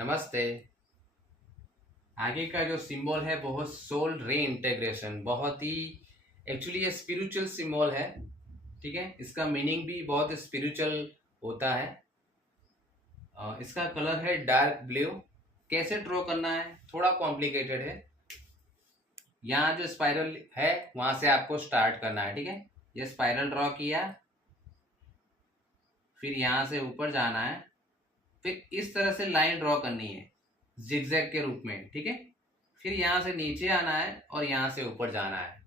नमस्ते। आगे का जो सिंबल है वो सोल री इंटीग्रेशन, बहुत ही एक्चुअली ये स्पिरिचुअल सिंबल है। ठीक है, इसका मीनिंग भी बहुत स्पिरिचुअल होता है। इसका कलर है डार्क ब्लू। कैसे ड्रॉ करना है थोड़ा कॉम्प्लिकेटेड है। यहाँ जो स्पाइरल है वहां से आपको स्टार्ट करना है। ठीक है, ये स्पाइरल ड्रॉ किया, फिर यहाँ से ऊपर जाना है, फिर इस तरह से लाइन ड्रॉ करनी है जिगजैग के रूप में। ठीक है, फिर यहाँ से नीचे आना है और यहाँ से ऊपर जाना है।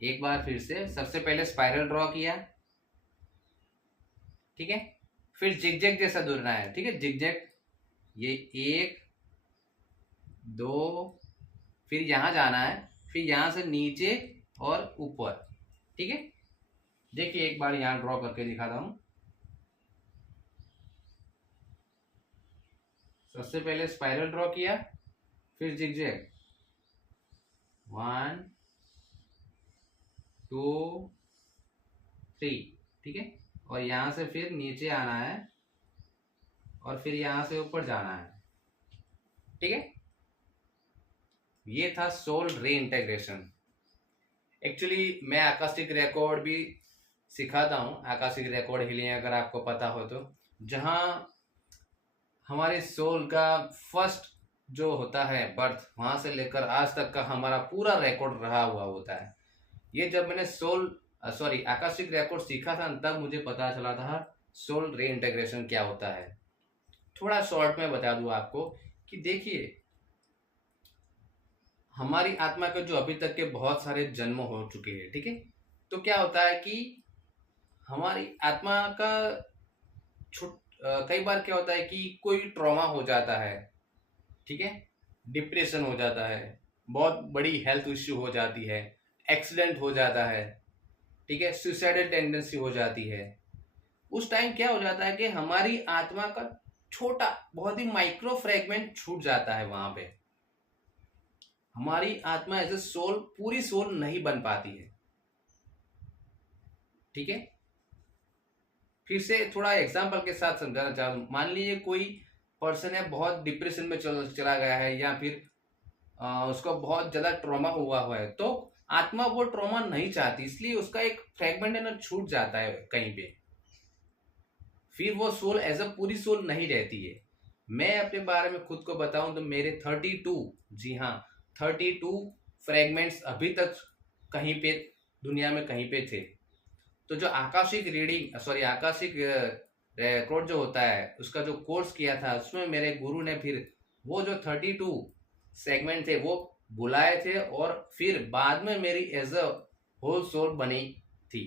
एक बार फिर से सबसे पहले स्पाइरल ड्रॉ किया, ठीक है, फिर जिगजैग जैसा दूरना है। ठीक है, जिगजैग ये 1 2, फिर यहाँ जाना है, फिर यहाँ से नीचे और ऊपर। ठीक है, देखिए एक बार यहाँ ड्रॉ करके दिखाता हूँ। सबसे पहले स्पाइरल ड्रॉ किया, फिर जिगजैग 1 2 3। ठीक है, और यहाँ से फिर नीचे आना है और फिर यहाँ से ऊपर जाना है। ठीक है, ये था सोल री इंटीग्रेशन। एक्चुअली मैं आकाशिक रिकॉर्ड भी सिखाता हूँ, आकाशिक रिकॉर्ड हीलिंग अगर आपको पता हो तो, जहाँ हमारे सोल का फर्स्ट जो होता है बर्थ, वहां से लेकर आज तक का हमारा पूरा रिकॉर्ड रहा हुआ होता है। ये जब मैंने आकाशिक रिकॉर्ड सीखा था तब मुझे पता चला था सोल री इंटीग्रेशन क्या होता है। थोड़ा शॉर्ट में बता दूं आपको कि देखिए, हमारी आत्मा के जो अभी तक के बहुत सारे जन्म हो चुके हैं। ठीक है, तो क्या होता है कि हमारी आत्मा का कई बार क्या होता है कि कोई ट्रॉमा हो जाता है। ठीक है, डिप्रेशन हो जाता है, बहुत बड़ी हेल्थ इश्यू हो जाती है, एक्सीडेंट हो जाता है। ठीक है, सुसाइडल टेंडेंसी हो जाती है। उस टाइम क्या हो जाता है कि हमारी आत्मा का छोटा बहुत ही माइक्रो फ्रेगमेंट छूट जाता है। वहां पे हमारी आत्मा एज ए सोल, पूरी सोल नहीं बन पाती है। ठीक है, फिर से थोड़ा एग्जाम्पल के साथ समझाना चाहूँ। मान लीजिए कोई पर्सन है, बहुत डिप्रेशन में चला गया है, या फिर उसको बहुत ज्यादा ट्रॉमा हुआ है, तो आत्मा वो ट्रॉमा नहीं चाहती, इसलिए उसका एक फ्रेगमेंट है ना छूट जाता है कहीं पे। फिर वो सोल एज अ पूरी सोल नहीं रहती है। मैं अपने बारे में खुद को बताऊं तो मेरे 32, जी हाँ 32 फ्रेगमेंट्स अभी तक कहीं पे दुनिया में कहीं पे थे। तो जो आकाशिक आकाशिक रिकॉर्ड जो होता है, उसका जो कोर्स किया था उसमें मेरे गुरु ने फिर वो जो 32 सेगमेंट थे वो बुलाए थे, और फिर बाद में मेरी एज अ होल सोल बनी थी।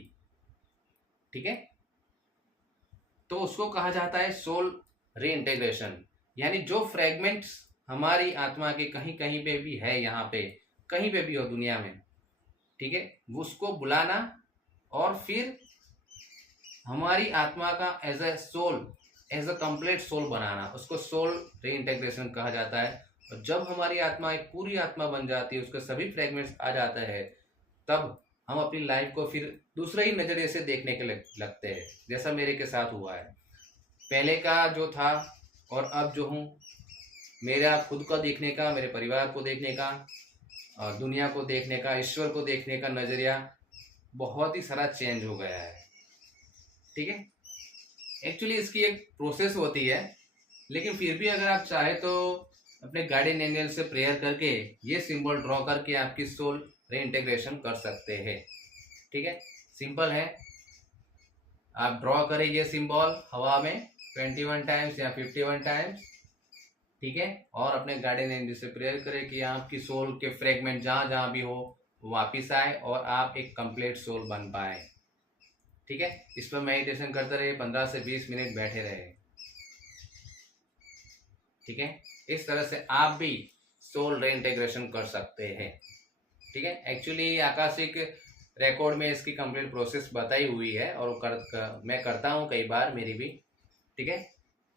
ठीक है, तो उसको कहा जाता है सोल री इंटीग्रेशन। यानी जो फ्रेगमेंट्स हमारी आत्मा के कहीं कहीं पे भी है, यहाँ पे कहीं पे भी हो दुनिया में, ठीक है, उसको बुलाना और फिर हमारी आत्मा का as a soul, as a complete soul बनाना, उसको सोल री इंटीग्रेशन कहा जाता है। और जब हमारी आत्मा एक पूरी आत्मा बन जाती है, उसके सभी फ्रेगमेंट्स आ जाते हैं, तब हम अपनी लाइफ को फिर दूसरे ही नजरिए से देखने के लगते हैं, जैसा मेरे के साथ हुआ है। पहले का जो था और अब जो हूँ, मेरा खुद को देखने का, मेरे परिवार को देखने का, और दुनिया को देखने का, ईश्वर को देखने का नजरिया बहुत ही सारा चेंज हो गया है। ठीक है, एक्चुअली इसकी एक प्रोसेस होती है, लेकिन फिर भी अगर आप चाहे तो अपने गार्डियन एंजल से प्रेयर करके ये सिंबल ड्रॉ करके आपकी सोल री इंटीग्रेशन कर सकते हैं। ठीक है, सिंपल है। आप ड्रॉ करें ये सिंबल हवा में 21 टाइम्स या 51 टाइम्स। ठीक है, और अपने गार्डियन एंजल से प्रेयर करें कि आपकी सोल के फ्रेगमेंट जहां जहां भी हो वापिस आए और आप एक कंप्लीट सोल बन पाए। ठीक है, इस पर मेडिटेशन करते रहे, 15 से 20 मिनट बैठे रहे। ठीक है, इस तरह से आप भी सोल री इंटीग्रेशन कर सकते हैं। ठीक है, एक्चुअली आकाशिक रिकॉर्ड में इसकी कंप्लीट प्रोसेस बताई हुई है, और मैं करता हूँ कई बार मेरी भी। ठीक है,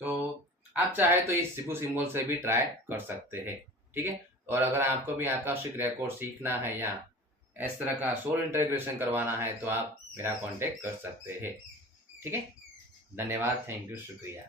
तो आप चाहे तो इस सिबू सिंबल से भी ट्राई कर सकते हैं। ठीक है, और अगर आपको भी आकाशिक रिकॉर्ड सीखना है या इस तरह का सोल इंटीग्रेशन करवाना है तो आप मेरा कांटेक्ट कर सकते हैं। ठीक है, धन्यवाद, थैंक यू, शुक्रिया।